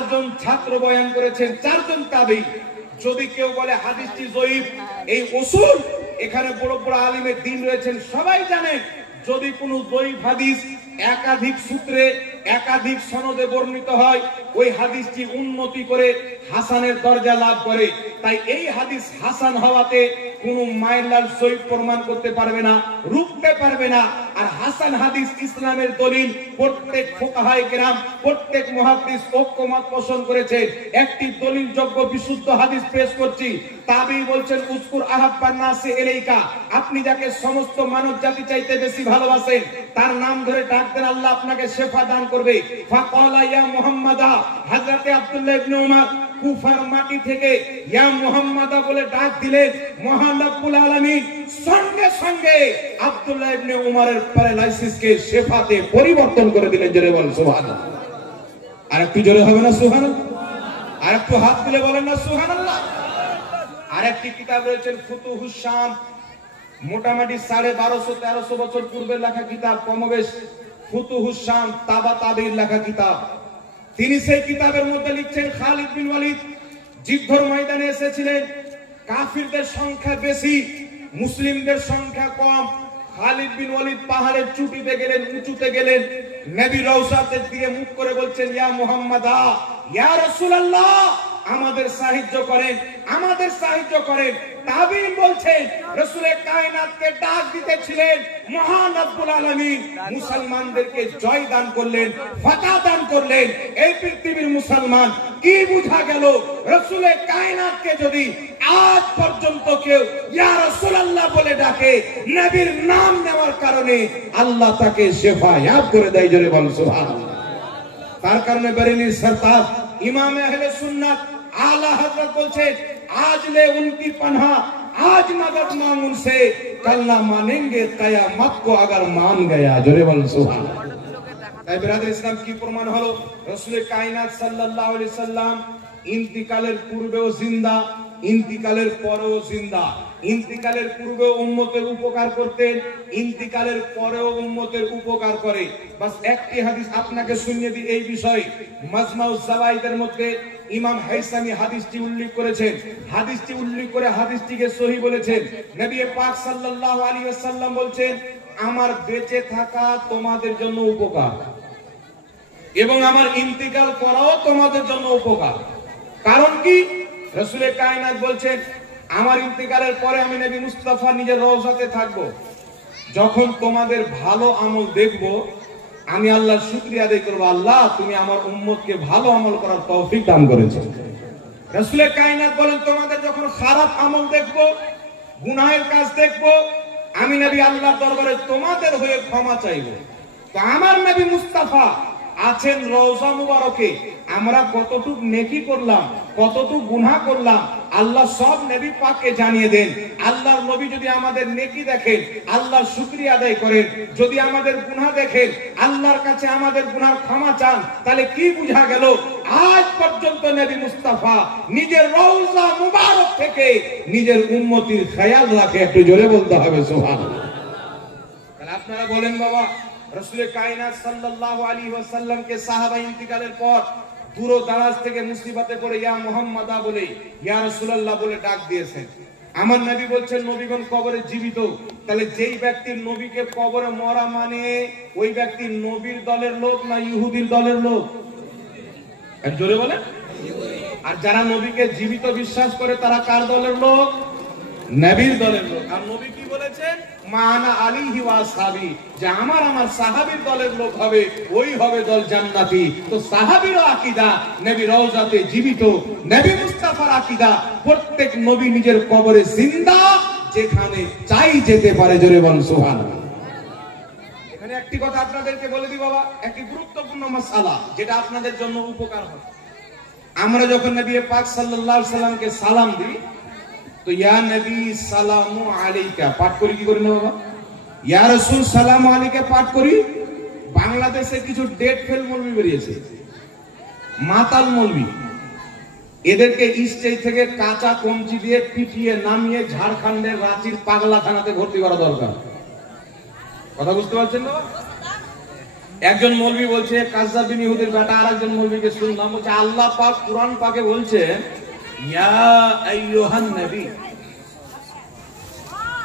চারজন ছাত্র বয়ান করেছেন, চারজন তাবেঈ। যদি কেউ বলে হাদিসটি জয়ীফ, এই উসুল এখানে বড় বড় আলিমের দ্বীন রয়েছেন, সবাই জানেন যদি কোনো জয়ীফ হাদিস একাধিক সূত্রে একাধিক সনদে বর্ণিত হয়, ওই হাদিসটি উন্নতি করে হাসানের দরজা লাভ করে। তাই এই হাদিস হাসান হওয়াতে কোনো মাইলার জয়ীফ প্রমাণ করতে পারবে না, রুখতে পারবে না। আর হাসান হাদিস ইসলামের দলিল, প্রত্যেক ফুকাহায়ে কেরাম, প্রত্যেক মুহাদ্দিস ঐক্যমত পোষণ করেছে। একটি দলিলযোগ্য বিশুদ্ধ হাদিস পেশ করছি। তাবেঈ বলছেন, উযকুর আহাব্বান নাসি ইলাইকা, আপনি যাকে সমস্ত মানব জাতি চাইতে বেশি ভালোবাসেন তার নাম ধরে ডাক দেন, আল্লাহ আপনাকে শেফা দান করবে। ফাকালা ইয়া মুহাম্মাদা, হযরতে আব্দুল্লাহ ইবনে উমর কুফার মাটি থেকে ইয়া মুহাম্মাদা বলে ডাক দিলেন। মহান রব্বুল আলামিন সঙ্গে সঙ্গে আব্দুল্লাহ ইবনে উমরের প্যারালাইসিসকে শেফাতে পরিবর্তন করে দিলেন। জোরে বলেন সুবহানাল্লাহ। আর একটু জোরে হবে না সুবহানাল্লাহ? আর একটু হাত তুলে বলেন না সুবহানাল্লাহ? আরেকটি কিতাব রয়েছে ফুতুহুশ শাম, মোটামুটি 1250-1300 বছর পূর্বে লেখা কিতাব, কমবেশ ফুতুহুশ শাম তাবাতাবির লেখা কিতাব। তিনি সেই কিতাবের মধ্যে লিখছেন, খালিদ বিন ওয়ালিদ যুদ্ধের ময়দানে এসেছিলেন, কাফিরদের সংখ্যা বেশি, মুসলিমদের সংখ্যা কম। খালিদ বিন ওয়ালিদ পাহাড়ের চুটিতে গেলেন, উঁচুতে গেলেন, নবী রওজাতের দিকে মুখ করে বলছেন, ইয়া মুহাম্মাদা, ইয়া রাসূলুল্লাহ, আমাদের সাহায্য করেন, আমাদের সাহায্য করেন। তাবেঈ বলছেন, রাসূলে কায়নাতকে ডাক দিতেছিলেন, মহান রব্বুল আলামিন মুসলমানদেরকে জয় দান করলেন, ফাতহ দান করলেন। এই পৃথিবীর মুসলমান কি বুঝা গেল? রাসূলে কায়নাতকে যদি আজ পর্যন্ত কেউ ইয়া রাসূলুল্লাহ বলে ডাকে, নবীর নাম নেওয়ার কারণে আল্লাহ তাকে শেফা ইয়াব করে দেয়। জোরে বলেন সুবহানাল্লাহ। তার কারণে বেরেলির সরতাজ ইমাম আহলে সুন্নাত आला हजरत बोलছে, आज ले उनकी पनाह, आज मदद मांग उनसे, कल ना मानेंगे कयामत को अगर मान गया। जोरे बोल सुभान अल्लाह। তাই ব্রাদার ইসলাম কি প্রমাণ হলো? রাসূল কায়নাত সাল্লাল্লাহু আলাইহি সাল্লাম ইন্তিকালের পূর্বেও জিন্দা, ইন্তিকালের পরেও জিন্দা। ইন্তিকালের পূর্বে উম্মতের উপকার করতেন, ইন্তিকালের পরেও উম্মতের উপকার করে। বাস একটি হাদিস আপনাকে শুনিয়ে দিই এই বিষয়। মাজমাউজ জাওয়াইদের মধ্যে ইমাম হাইসামি হাদিসটি উল্লেখ করেছেন। হাদিসটি উল্লেখ করে হাদিসটিকে সহিহ বলেছেন। নবী পাক সাল্লাল্লাহু আলাইহি ওয়াসাল্লাম বলছেন, আমার বেঁচে থাকা তোমাদের জন্য উপকার এবং আমার ইন্তিকাল করাও তোমাদের জন্য উপকার। কারণ কি? রাসূল কায়নাত বলছেন, আমার ইন্তিকালের পরে আমি নবী মুস্তাফা নিজের রওজাতে থাকব। যখন তোমাদের ভালো আমল দেখব, আমি আল্লাহর শুকরিয়া আদায় করব, আল্লাহ তুমি আমার উম্মতকে ভালো আমল করার তৌফিক দান করেছো। রাসূল কায়নাত বলেন, তোমাদের যখন খারাপ আমল দেখব, গুনাহের কাজ দেখব, আমি নবী আল্লাহর দরবারে তোমাদের হয়ে ক্ষমা চাইব। তো আমার নবী মুস্তাফা আছেন রওজা মুবারকে, আমরা কতটুকু নেকি করলাম, কতটুকু গুনাহ করলাম, আল্লাহ সব নবী পাককে জানিয়ে দেন। আল্লাহর নবী যদি আমাদের নেকি দেখেন, আল্লাহর শুকরিয়া আদায় করেন। যদি আমাদের গুনাহ দেখেন, আল্লাহর কাছে আমাদের গুনার ক্ষমা চান। তাহলে কি বুঝা গেল? আজ পর্যন্ত নবী মুস্তাফা নিজের রওজা মুবারক থেকে নিজের উম্মতির খেয়াল রাখে। একটু জোরে বলতে হবে সুবহানাল্লাহ। তাহলে আপনারা বলেন, বাবা রাসূল কায়নাত সাল্লাল্লাহু আলাইহি ওয়াসাল্লাম কে সাহাবা ইন্তিকালের পর দূর দারাজ থেকে মুসিবতে পড়ে ইয়া মুহাম্মাদা বলে, ইয়া রাসূলুল্লাহ বলে ডাক দিয়েছেন। আমার নবী বলছেন, নবীগণ কবরে জীবিত। তাহলে যেই ব্যক্তির নবীকে কবরে মরা মানে ওই ব্যক্তি নবীর দলের লোক না ইহুদির দলের লোক? এক জোরে বলে। আর যারা নবীকে জীবিত বিশ্বাস করে তারা কার দলের লোক? নবীর দলের লোক। আর নবী কি বলেছেন? মানা আলাইহি ওয়া আসহাবি, যে আমার সাহাবীর দলের লোক হবে, ওই হবে দল জান্নাতি। তো সাহাবীর আকীদা নবী রওজাতে জীবিত, নবী মুস্তাফার আকীদা প্রত্যেক নবী নিজের কবরে জিন্দা, যেখানে চাই যেতে পারে। জোরে বল সুবহানাল্লাহ। এখানে একটি কথা আপনাদেরকে বলে দিই বাবা, একটি গুরুত্বপূর্ণ মাসআলা যেটা আপনাদের জন্য উপকার হবে। আমরা যখন নবী পাক সাল্লাল্লাহু আলাইহি সাল্লামকে সালাম দিই, তো ইয়া নবী সালামু আলাইকা পাঠ করি, কি করি না বাবা? ইয়া রাসূল সালামু আলাইকা পাঠ করি। বাংলাদেশে কিছু ডেট ফেল মৌলবি বেরিয়েছে, মাতাল মৌলবি। এদেরকে স্টেজ থেকে কাঁচা কঞ্চি দিয়ে পিটিয়ে নামিয়ে ঝাড়খণ্ডের রাঁচির পাগলা থানাতে ভর্তি করা দরকার। কথা বুঝতে পারছেন না? একজন মৌলবী বলছে কাজ্জাব বিন ইহুদির বেটা, আরেকজন মৌলবীকে শুনলাম বলছে আল্লাহ পাক কুরআন পাকে বলছে ইয়া আইয়ুহান নবী।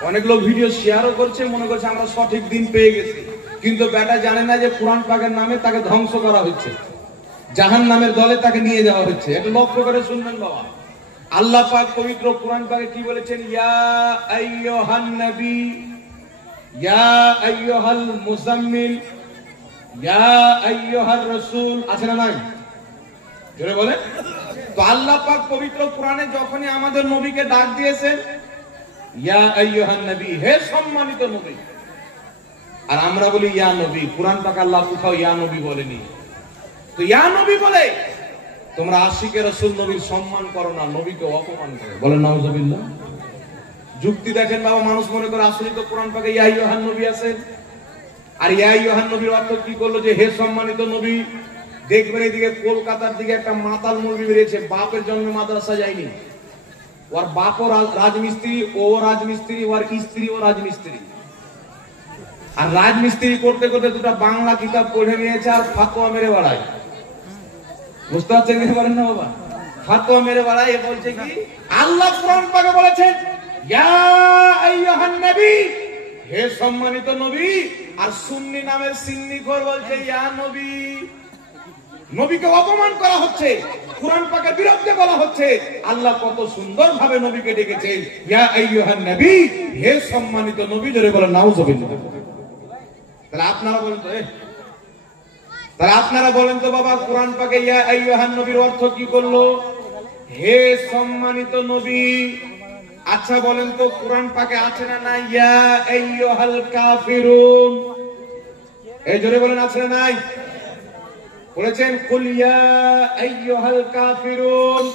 অনেক লোক ভিডিও শেয়ারও করছে, মনে করছে আমরা সঠিক দিন পেয়ে গেছি, কিন্তু বেটা জানে না যে কুরআন পাকের নামে তাকে ধ্বংস করা হচ্ছে, জাহান্নামের দলে তাকে নিয়ে যাওয়া হচ্ছে। এটা লক্ষ্য করে শুনবেন বাবা। আল্লাহ পাক পবিত্র কুরআন পাকে কি বলেছেন? ইয়া আইয়ুহান নবী, ইয়া আইয়ুহাল মুজাম্মিল, ইয়া আইয়ুহার রাসূল, আছে না নাই? জোরে বলেন। তো আল্লাহ পাক পবিত্র কোরআনে যখনই আমাদের নবীকে ডাক দিয়েছেন ইয়া আইয়ুহান নবী, হে সম্মানিত নবী, আর আমরা বলি ইয়া নবী। কোরআন পাক আল্লাহ কোথাও ইয়া নবী বলেনি। তো ইয়া নবী বলে তোমরা আশিকে রাসূল নবীর সম্মান করো না, নবীকে অপমান করো। বলেন নাউজুবিল্লাহ। যুক্তি দেখেন বাবা, মানুষ মনে করে আসলে তো কোরআন পাকে ইয়া আইয়ুহান নবী আছে। আর ইয়া আইয়ুহান নবীর অর্থ কি করলো যে হে সম্মানিত নবী। দেখবেন এদিকে কলকাতার দিকে একটা মাতাল মৌলবী বেরিয়েছে, বাপের জন্মে মাদ্রাসা যায়নি, ওর বাপও রাজমিস্ত্রি, ও রাজমিস্ত্রি, ওর স্ত্রী ও রাজমিস্ত্রি। আর রাজমিস্ত্রি করতে করতে দুটো বাংলা কিতাব পড়ে নিয়েছে আর ফাতোয়া মেরে বেড়ায়। বুঝতে পারছেন কি পারেন না বাবা? ফাতোয়া মেরে বেড়ায়। এ বলছে কি আল্লাহ কোরআন পাকে বলেছেন ইয়া আইয়ুহান নবী, হে সম্মানিত নবী, আর সুন্নি নামের সিন্নিখোর বলছে ইয়া নবী। নবীকে অপমান করা হচ্ছে, কোরআন পাকের বিরুদ্ধে বলা হচ্ছে। আল্লাহ কত সুন্দর ভাবে নবীকে ডেকেছেন ইয়া আইয়ুহান নবী, হে সম্মানিত নবী। জোরে বলেন নাউজুবিল্লাহ। তাহলে আপনারা বলেন তো বাবা, কোরআন পাকে ইয়া আইয়ুহান নবীর অর্থ কি করলো? হে সম্মানিত নবী। আচ্ছা বলেন তো কোরআন পাকে আছে না নাই ইয়া আইয়ুহাল কাফিরুন? এই জোরে বলেন আছে না নাই? বলেছেন কুল ইয়া আইয়ুহাল কাফিরুন।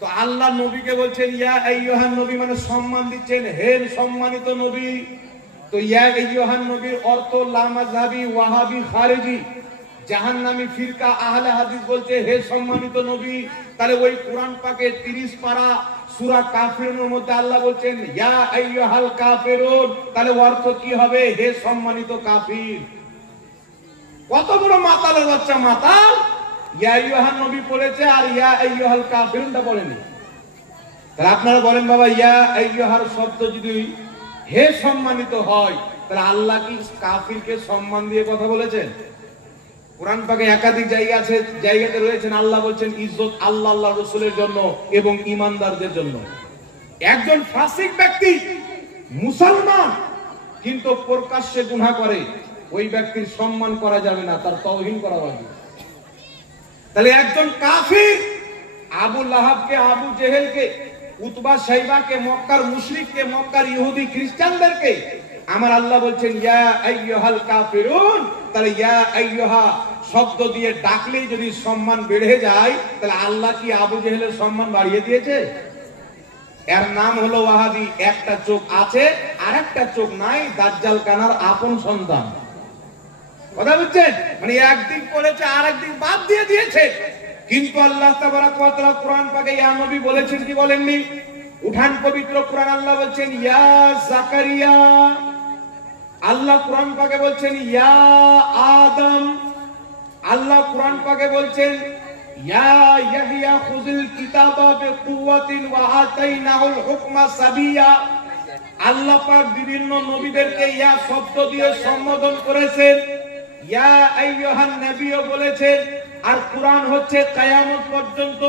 তো আল্লাহ নবীকে বলছেন ইয়া আইয়ুহান নবী, মানে সম্মান দিচ্ছেন, হে সম্মানিত নবী। তো ইয়া আইয়ুহান নবীর অর্থ লামাযহাবি, ওয়াহাবি, খারিজি, জাহান্নামী ফিরকা, আহলে হাদিস বলছে হে সম্মানিত নবী। তাহলে ওই কোরআন পাকে 30 পারা সূরা কাফিরুনের মধ্যে আল্লাহ বলছেন ইয়া আইয়ুহাল কাফিরুন, তাহলে অর্থ কি হবে? হে সম্মানিত কাফির। কত বড় মাতালের বাচ্চা মাতাল! ইয়া আইয়ুহান নবী বলেছে আর ইয়া আইয়ুহাল কাফিরুনটা বলেনি। তাহলে আপনারা বলেন বাবা, ইয়া আইয়ুহার শব্দ যদি হে সম্মানিত হয়, তাহলে আল্লাহ কি কাফিরকে সম্মান দিয়ে কথা বলেছেন? কোরআন পাকে একাধিক জায়গাতে রয়েছেন আল্লাহ বলছেন ইজ্জত আল্লাহ, আল্লাহ রাসূলের জন্য এবং ঈমানদারদের জন্য। একজন ফাসিক ব্যক্তি মুসলমান কিন্তু প্রকাশ্যে গুনাহ করে, ওই ব্যক্তির সম্মান করা যাবে না, তার তাওহীন করা হবে। তাহলে একজন কাফির আবু লাহাবকে, আবু জেহেলকে, উতবা শাইবাকে, মক্কার মুশরিককে, মক্কার ইহুদি খ্রিস্টানদেরকে আমার আল্লাহ বলছেন ইয়া আইয়ুহাল কাফিরুন। তাহলে ইয়া আইয়ুহা শব্দ দিয়ে ডাকলেই যদি সম্মান বেড়ে যায়, তাহলে আল্লাহ কি আবু জেহেলের সম্মান বাড়িয়ে দিয়েছে? এর নাম হলো ওয়াহাবি। একটা চোখ আছে আর একটা চোখ নাই, দাজ্জাল কানার আপন সন্তান। কথা বুঝছেন? মানে একদিক করেছে আর একদিক বাদ দিয়ে দিয়েছে। কিন্তু আল্লাহ তাবারাক ওয়া তাআলা কোরআন পাকে ইয়া নবী বলেছেন কি বলেননি? উঠান পবিত্র কোরআন, আল্লাহ বলছেন ইয়া জাকারিয়া। আল্লাহ কোরআন পাকে বলছেন ইয়া আদম। আল্লাহ কোরআন পাকে বলছেন ইয়া ইয়াহইয়া খুযিল কিতাবা বিকুওয়াতিন ওয়া আতাইনাহুল হুকমা সাবিয়া। আল্লাহ পাক বিভিন্ন নবীদেরকে ইয়া শব্দ দিয়ে সম্বোধন করেছেন, ইয়া আইয়ুহান নবীও বলেছেন। আর কোরআন হচ্ছে কিয়ামত পর্যন্ত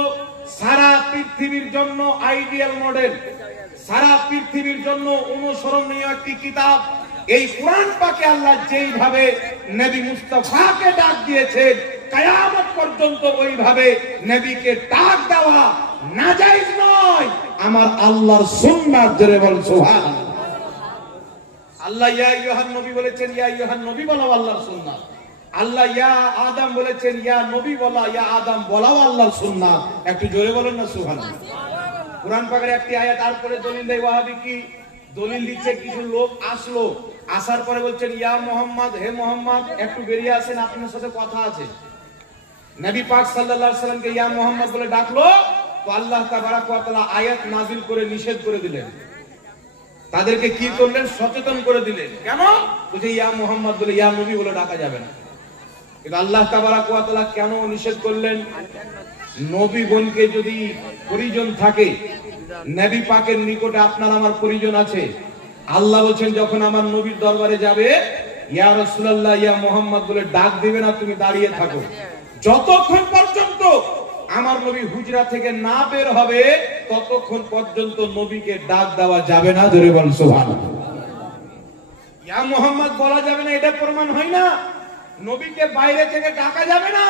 সারা পৃথিবীর জন্য আইডিয়াল মডেল, সারা পৃথিবীর জন্য অনুসরণীয় একটি কিতাব। এই কোরআন পাকে আল্লাহ যেইভাবে নবী মুস্তাফাকে ডাক দিয়েছেন, কিয়ামত পর্যন্ত ওইভাবে নবীকে ডাক দেওয়া নাজায়েজ নয়। আমার আল্লাহর সুন্নাত, জোরে বল সুবহানাল্লাহ। আল্লাহ ইয়া আইয়ুহান নবী বলেছেন, ইয়া আইয়ুহান নবী বলাও আল্লাহর সুন্নাত। আল্লাহ ইয়া আদম বলেছেন, ইয়া নবী বলা, ইয়া আদম বলাও আল্লাহর সুন্নাত। একটু জোরে বলেন না সুবহানাল্লাহ। কোরআন পাকের একটি আয়াত তারপরে দলিল দেয় ওয়াহাবি কি দলিল দিচ্ছে। কিছু লোক আসলো, আসার পরে বলছেন ইয়া মুহাম্মদ, হে মুহাম্মদ একটু বেরিয়ে আসেন, আপনার সাথে কথা আছে। নবী পাক সাল্লাল্লাহু আলাইহি সাল্লামকে ইয়া মুহাম্মদ বলে ডাকলো, তো আল্লাহ তাবারাক ওয়া তাআলা আয়াত নাযিল করে নিষেধ করে দিলেন। তাদেরকে কি করলেন? সচেতন করে দিলেন। কেন? বুঝে ইয়া মুহাম্মদ বলে, ইয়া নবী বলে ডাকা যাবে না। কিন্তু আল্লাহ তাবারাক ওয়া তাআলা কেন নিষেধ করলেন? নবীগণকে যদি পরিজন থাকে, নবী পাকের নিকটে আপনার আমার পরিজন আছে, আল্লাহ বলেন যখন আমার নবীর দরবারে যাবে, ইয়া রাসূলুল্লাহ ইয়া মুহাম্মদ বলে ডাক দিবে না, তুমি দাঁড়িয়ে থাকো। যতক্ষণ পর্যন্ত আমার নবী হুজরা থেকে না বের হবে ততক্ষণ পর্যন্ত নবীকে ডাক দেওয়া যাবে না। জোরে বল সুবহানাল্লাহ। ইয়া মুহাম্মদ বলা যাবে না, এটা প্রমাণ হয় না। নবীকে বাইরে থেকে ডাকা যাবে না,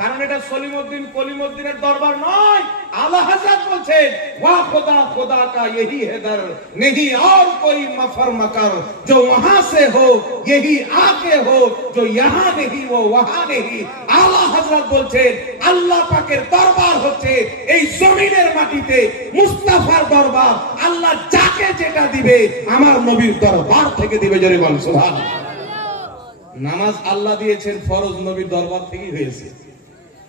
কারণ এটা সলিমউদ্দিন কলিমউদ্দিনের দরবার নয়। আলা হযরত বলছেন ওয়া খুদা খুদা কা यही है दर नहीं और कोई मफर मकर जो वहां से हो यही आके हो जो यहां नहीं वो वहां नहीं। আলা হযরত বলছেন আল্লাহ পাকের দরবার হচ্ছে এই জমিনের মাটিতে মুস্তাফার দরবার। আল্লাহ যাকে যেটা দিবে আমার নবীর দরবার থেকে দিবে। জোরে বল সুবহানাল্লাহ। নামাজ আল্লাহ দিয়েছেন ফরজ, নবীর দরবার থেকেই হয়েছে।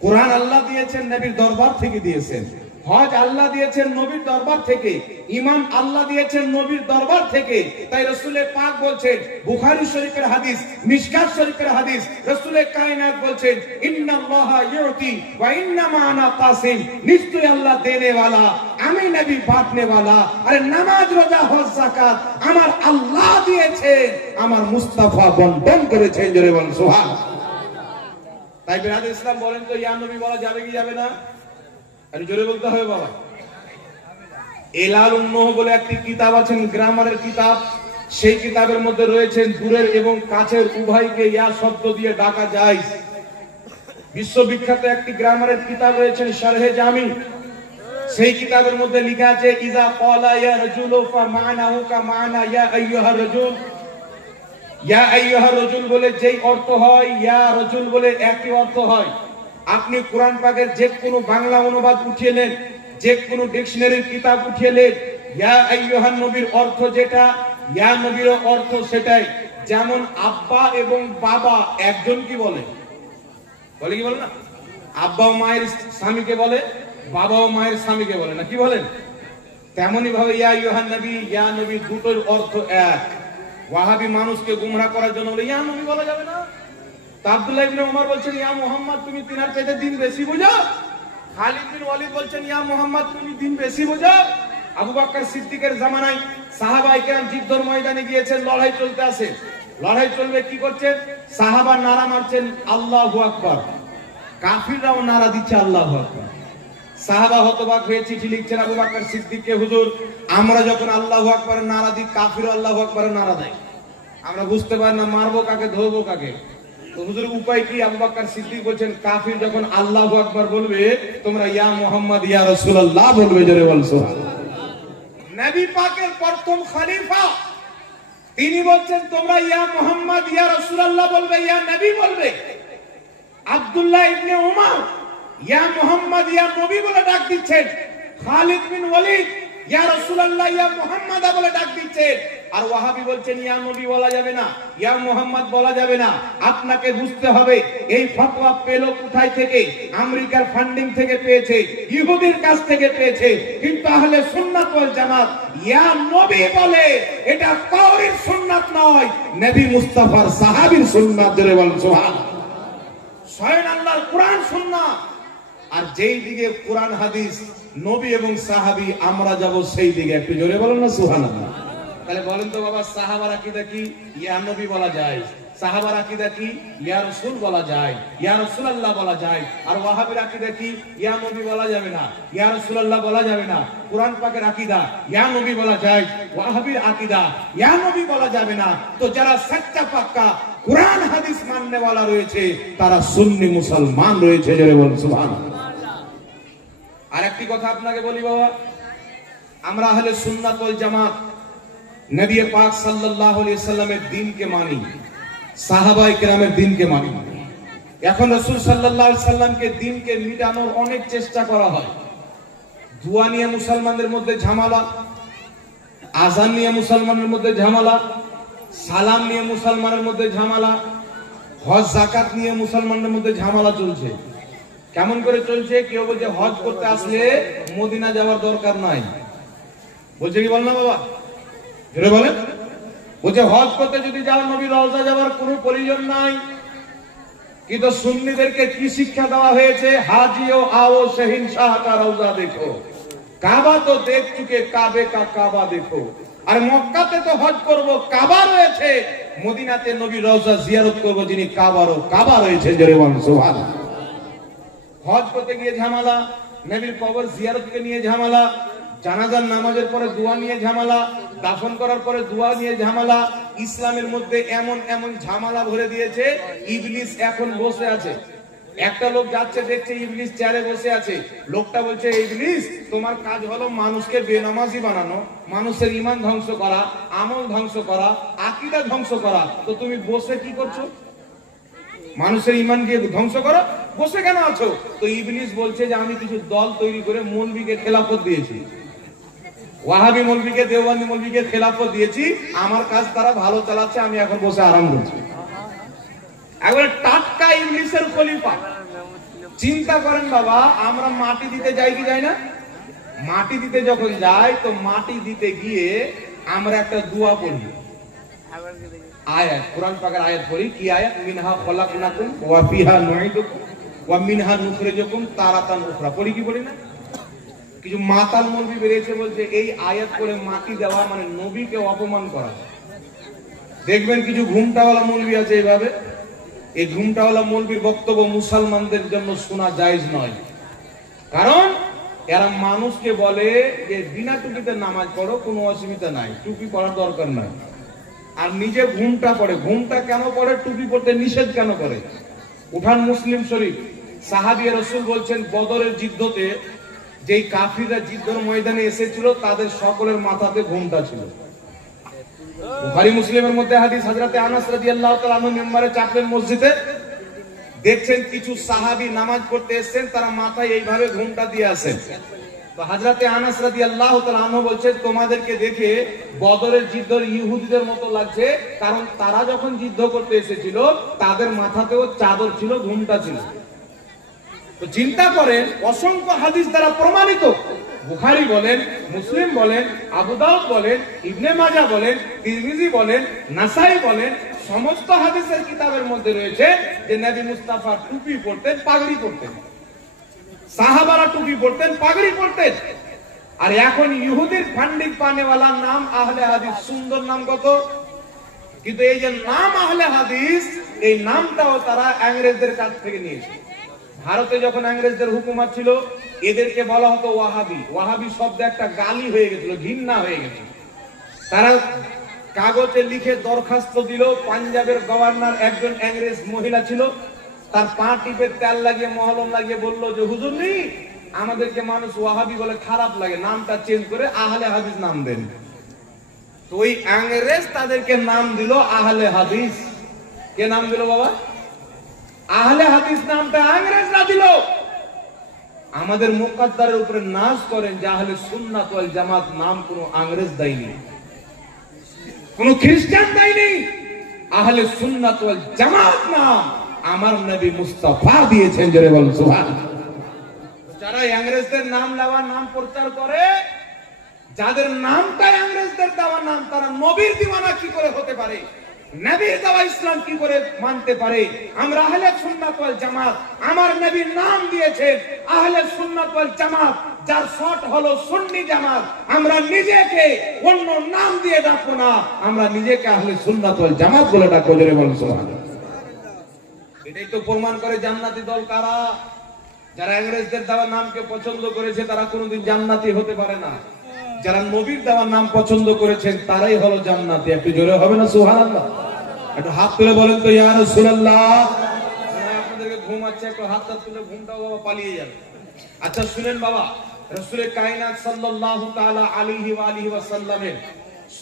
কোরআন আল্লাহ দিয়েছেন, নবীর দরবার থেকে দিয়েছেন। হজ আল্লাহ দিয়েছেন, নবীর দরবার থেকে। ঈমান আল্লাহ দিয়েছেন, নবীর দরবার থেকে। তাই রাসূলের পাক বলছেন, বুখারী শরীফের হাদিস, মিশকাত শরীফের হাদিস, রাসূলের কায়নাত বলছেন ইন্নাল্লাহা ইউতি ওয়া ইন্নামা আনা কাসিম, নিশ্চয়ই আল্লাহ দেনে ওয়ালা, আমি নবী বাঁটনে ওয়ালা। আরে নামাজ রোজা হজ যাকাত আমার আল্লাহ দিয়েছেন, আমার মুস্তাফা বন্টন করেছেন। জোরে বল সুবহানাল্লাহ। তাই বিরাদর ইসলাম বলেন তো ইয়া নবী বলা যাবে কি যাবে না? আরে জোরে বলতে হবে বাবা। এলালুন নূহ বলে একটি কিতাব আছেন, গ্রামারের কিতাব। সেই কিতাবের মধ্যে রয়েছেন দূরের এবং কাছের উভয়কে ইয়া শব্দ দিয়ে ডাকা যায়। বিশ্ববিখ্যাত একটি গ্রামারের কিতাব রয়েছেন শারহে জামি। সেই কিতাবের মধ্যে লেখা আছে ইজা ক্বালা ইয়া রাজুলু ফা মা'নাহু কা মা'না ইয়া আইয়ুহা রাজুল। ইয়া আইয়ুহা রাজুল বলে যেই অর্থ হয়, ইয়া রাজুল বলে একই অর্থ হয়। আপনি কোরআন পাকের যে কোনো বাংলা অনুবাদ উঠিয়ে নেন, যে কোনো ডিকশনারির কিতাব উঠিয়ে নেন, ইয়া আইয়ুহান নবীর অর্থ যেটা, ইয়া নবীর অর্থ সেটাই। যেমন আব্বা এবং বাবা একজন কি বলে, বলে কি বলে না? আব্বা ও মায়ের স্বামীকে বলে, বাবা ও মায়ের স্বামীকে বলে না, কি বলেন? তেমনি ভাবে ইয়া আইয়ুহান নবী, ইয়া নবী দুটোর অর্থ এক। ওয়াহাবি মানুষকে গুমরাহ করার জন্য বলে ইয়া নবী বলা যাবে না। তা আব্দুল্লাহ ইবনে ওমর বলছেন ইয়া মুহাম্মদ তুমি তিনার চাইতে দিন বেশি বোঝো। খালিদ বিন ওয়ালিদ বলছেন ইয়া মুহাম্মদ তুমি দিন বেশি বোঝো। আবু বকর সিদ্দিকের জামানায় সাহাবায়ে কেরাম যুদ্ধের ময়দানে গিয়েছেন, লড়াই চলতে আছে। লড়াই চলবে, কি করছেন? সাহাবা নারা মারছেন আল্লাহু আকবার, কাফিররাও নারা দিচ্ছে আল্লাহু আকবার। সাহাবা হতবাক হয়ে চিঠি লিখছেন আবু বকর সিদ্দিককে, হুজুর আমরা যখন আল্লাহু আকবারের নারা দিই, কাফিরও আল্লাহু আকবারের নারা দেয়, আমরা বুঝতে পারি না মারবো কাকে ধরবো কাকে। তো হুজুর উপায় কি? আবু বকর সিদ্দিক বলেন কাফির যখন আল্লাহু আকবার বলবে তোমরা ইয়া মুহাম্মদ ইয়া রাসূলুল্লাহ বলবে। জোরে বল সুবহানাল্লাহ। নবী পাকের প্রথম খলিফা তিনি বলছেন তোমরা ইয়া মুহাম্মদ ইয়া রাসূলুল্লাহ বলবে, ইয়া নবী বলবে। আব্দুল্লাহ ইবনে ওমর ইয়া মুহাম্মদ ইয়া নবী বলে ডাক দিচ্ছেন। খালিদ বিন ওয়ালিদ ইয়া রাসূলুল্লাহ ইয়া মুহাম্মদ বলে ডাক দিচ্ছেন। আর ওয়াহাবি বলছেন ইয়া নবী বলা যাবে না, ইয়া মুহাম্মদ বলা যাবে না। আপনাকে বুঝতে হবে এই ফতোয়া পেল কোথায় থেকে? আমেরিকার ফান্ডিং থেকে পেয়েছে, ইহুদির কাছ থেকে পেয়েছে। কিন্তু আহলে সুন্নাত ওয়াল জামাত ইয়া নবী বলে, এটা কাউরির সুন্নাত নয়, নবী মুস্তাফার সাহাবীর সুন্নাত। জোরে বল সুবহানাল্লাহ। স্বয়ং আল্লাহর কোরআন সুন্নাত। আর যেই দিকে কোরআন হাদিস নবী এবং সাহাবী আমরা যাব সেই দিকে। একটু জোরে বলুন না সুবহানাল্লাহ। তাহলে বলেন তো বাবা, সাহাবার আকীদা কি? ইয়া নবী বলা যায়। সাহাবার আকীদা কি? ইয়া রাসূল বলা যায়, ইয়া রাসূলুল্লাহ বলা যায়। আর ওয়াহাবীর আকীদা কি? ইয়া নবী বলা যাবে না, ইয়া রাসূলুল্লাহ বলা যাবে না। কোরআন পাকের আকীদা ইয়া নবী বলা যায়, ওয়াহাবীর আকীদা ইয়া নবী বলা যাবে না। তো যারা সচ্চা পাক্কা কোরআন হাদিস মাননে वाला রয়েছে তারা সুন্নি মুসলমান রয়েছে। জোরে বলুন সুবহানাল্লাহ। আর একটি কথা আপনাকে বলি বাবা, আমরা আহলে সুন্নাত ওয়াল জামাত নবী পাক সাল্লাল্লাহু আলাইহি সাল্লামের দ্বীনকে মানি, সাহাবায়ে কেরামের দ্বীনকে মানি। এখন রাসূল সাল্লাল্লাহু আলাইহি সাল্লামকে দ্বীনকে মিটানোর অনেক চেষ্টা করা হয়। দুয়া নিয়ে মুসলমানদের মধ্যে ঝামেলা, আযান নিয়ে মুসলমানদের মধ্যে ঝামেলা, সালাম নিয়ে মুসলমানের মধ্যে ঝামেলা, হজ যাকাত নিয়ে মুসলমানদের মধ্যে ঝামেলা চলছে। কেমন করে চলছে? কেউ বলছে হজ করতে আসলে মদিনা যাওয়ার দরকার নাই, বলছে কি বল না বাবা, জোরে বলেন। বলছে হজ করতে যদি যাও নবীর রওজা যাওয়ার কোনো প্রয়োজন নাই। কিন্তু সুন্নিদেরকে কি শিক্ষা দেওয়া হয়েছে? হাজিও आओ शहंशाह का রওজা দেখো, কাবা তো দেখ চুকে, কাবে কা কাবা দেখো। আর মক্কাতে তো হজ করব, কাবা রয়েছে, মদিনাতে নবীর রওজা জিয়ারত করব, যিনি কাবারও কাবা রয়েছে। জোরে বলুন সুবহানাল্লাহ। হজ করতে গিয়ে ঝামেলা, নবীর কবর জিয়ারতকে নিয়ে ঝামেলা, জানাজার নামাজের পরে দোয়া নিয়ে ঝামেলা, দাফন করার পরে দোয়া নিয়ে ঝামেলা। ইসলামের মধ্যে এমন এমন ঝামেলা ভরে দিয়েছে, ইবলিস এখন বসে আছে। একটা লোক যাচ্ছে, দেখছে ইবলিস চেয়ারে বসে আছে। লোকটা বলছে, ইবলিস তোমার কাজ হলো মানুষকে বেনামাজি বানানো, মানুষের ঈমান ধ্বংস করা, আমল ধ্বংস করা, আকীদা ধ্বংস করা। তো তুমি বসে কি করছো? মানুষের ঈমানকে ধ্বংস করো, বসে কেন আছো? তো ইবলিস বলছে যে আমি কিছু দল তৈরি করে মৌলবীকে খেলাফত দিয়েছি, ওয়াহাবি মৌলবীকে, দেওবন্দি মৌলবীকে খেলাফত দিয়েছি, আমার কাজ তারা ভালো চালাচ্ছে, আমি এখন বসে আরাম করছি। একবারে টাটকা ইবলিসের খলিফা। চিন্তা করেন বাবা, আমরা মাটি দিতে যাই কি যাই না? মাটি দিতে যখন যাই, তো মাটি দিতে গিয়ে আমরা একটা দোয়া পড়ি, আয়াত, কোরআন পাকের আয়াত পড়ি। কি আয়াত? মিনহা খলাকনাকুম ওয়া ফিহা নুঈদুকুম ওয়া মিনহা নুখরিজুকুম তারাতান উখরা। পড়ি কি পড়ি না? কিছু মাতাল মৌলবী বেরিয়েছে, বলছে এই আয়াত করে মাটি দেওয়া মানে নবীকে অপমান করা। দেখবেন কিছু ঘুমটাওয়ালা মৌলবী আছে এইভাবে। এই ঘুমটাওয়ালা মৌলবীর বক্তব্য মুসলমানদের জন্য শোনা জায়েজ নয়, কারণ এরা মানুষকে বলে যে বিনা টুপিতে নামাজ পড়ো, কোনো অসুবিধা নাই, টুপি পরার দরকার নাই। আর নিজে ঘুমটা পড়ে। ঘুমটা কেন পড়ে? টুপি পড়তে নিষেধ কেন করে? উঠান মুসলিম শরীফ, সাহাবী রাসূল বলছেন, বদরের যুদ্ধতে যেই কাফিররা যুদ্ধের ময়দানে এসেছিল, তাদের সকলের মাথাতে ঘুমটা ছিল। বুখারী মুসলিমের মধ্যে হাদিস, হযরতে আনাস রাদিয়াল্লাহু তাআলা আনহু মিম্বারে চাপলেন মসজিদে, দেখছেন কিছু সাহাবী নামাজ পড়তে এসেছেন, তারা মাথায় এইভাবে ঘুমটা দিয়ে আসেন। তো হযরতে আনাস রাদিয়াল্লাহু তাআলা আনহু বলছেন, তোমাদেরকে দেখে বদরের যুদ্ধের ইহুদিদের মতো লাগছে, কারণ তারা যখন যুদ্ধ করতে এসেছিল তাদের মাথাতেও চাদর ছিল, ঘুমটা ছিল। তো চিন্তা করেন, অসংখ্য হাদিস দ্বারা প্রমাণিত। বুখারী বলেন, মুসলিম বলেন, আবু দাউদ বলেন, ইবনে মাজাহ বলেন, তিরমিজি বলেন, নাসাই বলেন, সমস্ত হাদিসের কিতাবের মধ্যে রয়েছে যে নবী মুস্তাফা টুপি পরতেন, পাগড়ি পরতেন, সাহাবারা টুপি পরতেন, পাগড়ি পরতেন। আর এখন ইহুদির ফান্ডিং পানেওয়ালার নাম আহলে হাদিস। সুন্দর নাম কত! কিন্তু এই যে নাম আহলে হাদিস, এই নামটাও তারা ইংরেজদের কাছ থেকে নিয়েছে। ভারতে যখন ইংরেজদের হুকুমত ছিল, এদেরকে বলা হতো ওয়াহাবি। ওয়াহাবি শব্দ একটা গালি হয়ে গেছিল, ঘৃণা হয়ে গেছিল। তারা কাগজে লিখে দরখাস্ত দিল। পাঞ্জাবের গভর্নর একজন ইংরেজ মহিলা ছিল, তার পা টিপে তেল লাগিয়ে মহলম লাগিয়ে বলল যে হুজুর নি, আমাদেরকে মানুষ ওয়াহাবি বলে খারাপ লাগে, নামটা চেঞ্জ করে আহলে হাদিস নাম দেন। তো ওই ইংরেজ তাদেরকে নাম দিল আহলে হাদিস। কে নাম দিল বাবা? আহলে হাদিস নামটা ইংরেজরা দিল। আমাদের মুকাদ্দারের উপরে নাজ করেন যে আহলে সুন্নাত ওয়াল জামাত নাম কোনো ইংরেজ দেয়নি, কোন খ্রিস্টান দেয়নি। আহলে সুন্নাত ওয়াল জামাত নাম আমার নবী মুস্তাফা দিয়েছেন। জোরে বলুন সুবহানাল্লাহ। যারা ইংরেজদের নাম নেওয়া, নাম প্রচার করে, যাদের নামটা ইংরেজদের দেওয়া নাম, তারা নবীর দিওয়ানা কি করে হতে পারে? নবীর দেওয়া ইসলাম কি করে মানতে পারে? আমরা আহলে সুন্নাত ওয়াল জামাত, আমার নবীর নাম দিয়েছেন আহলে সুন্নাত ওয়াল জামাত, যার শর্ট হলো সুন্নি জামাত। আমরা নিজেকে অন্য নাম দিয়ে ডাকবো না, আমরা নিজেকে আহলে সুন্নাত ওয়াল জামাত বলে ডাকবো। জোরে বলুন সুবহানাল্লাহ। এটাই তো প্রমাণ করে জান্নাতি দল কারা। যারা ইংরেজদের দেওয়া নামকে পছন্দ করেছে, তারা কোনোদিন জান্নাতি হতে পারে না। যারা নবীর দেওয়ার নাম পছন্দ করেছেন, তারাই হলো জান্নাতি। একটু জোরে হবে না সুবহানাল্লাহ? একটু হাত তুলে বলেন তো ইয়া রাসূলুল্লাহ। আপনাদেরকে ঘুম আছে, একটু হাত তুলে ঘুমটাও বাবা পালিয়ে যাবে। আচ্ছা শুনেন বাবা, রাসূলের কায়নাত সাল্লাল্লাহু তাআলা আলাইহি ওয়া আলিহি ওয়াসাল্লামের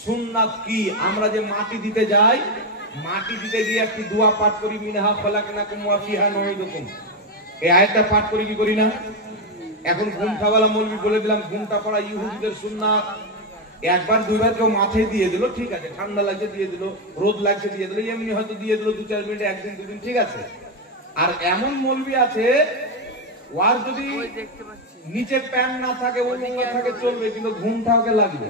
সুন্নাত কি? আমরা যে মাটি দিতে যাই, মাটি দিতে গিয়ে একটি দোয়া পাঠ করি, মিনহা খলাকনাকুম ওয়া ফিহা নুঈদুকুম। এই আয়াতটা পাঠ করি কি করি না? এখন ঘুমটাওয়ালা মৌলবী বলে দিলাম, ঘুমটা পড়া ইহুদিদের সুন্নাত। একবার দুইবার কেউ মাথায় দিয়ে দিল, ঠিক আছে, ঠান্ডা লাগছে দিয়ে দিল, রোদ লাগছে দিয়ে দিল, এমনি হয়তো দিয়ে দিল 2-4 মিনিট, একদিন দুদিন, ঠিক আছে। আর এমন মৌলবী আছে, ওয়ার যদি নিচে প্যান্ট না থাকে, ওই নোংরা থাকে চলবে, কিন্তু ঘুমটা ওকে লাগবে।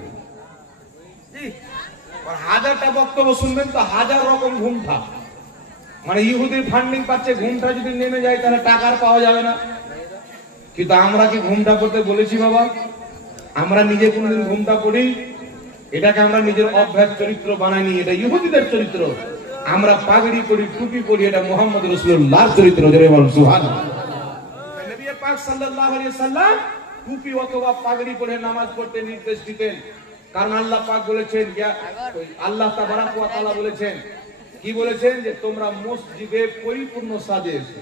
হাজারটা বক্তব্য শুনবেন তো হাজার রকম ঘুমটা। মানে ইহুদির ফান্ডিং পাচ্ছে, ঘুমটা যদি নেমে যায় তাহলে টাকার পাওয়া যাবে না। কিন্তু আমরা কি ঘুমটা পড়তে বলেছি বাবা? আমরা নিজে কোনদিন ঘুমটা পড়ি? এটাকে আমরা নিজের অভ্যাস চরিত্র বানাইনি, এটা ইহুদিদের চরিত্র। আমরা পাগড়ি পরি, টুপি পরি, এটা মুহাম্মদ রাসূলুল্লাহর চরিত্র। জোরে বলুন সুবহানাল্লাহ। নবী পাক সাল্লাল্লাহু আলাইহি সাল্লাম টুপি অথবা পাগড়ি পরে নামাজ পড়তে নির্দেশ দিতেন, কারণ আল্লাহ পাক বলেছেন, আল্লাহ তাবারাক ওয়া তাআলা বলেছেন, কি বলেছেন? যে তোমরা মসজিদে পরিপূর্ণ সাজে এসো,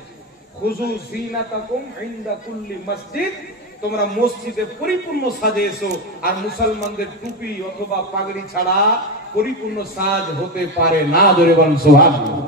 খুযু যিনাতাকুম ইনদা কুল্লি মসজিদ, তোমরা মসজিদে পরিপূর্ণ সাজে এসো। আর মুসলমানদের টুপি অথবা পাগড়ি ছাড়া পরিপূর্ণ সাজ হতে পারে না। জোরে বলুন সুবহানাল্লাহ।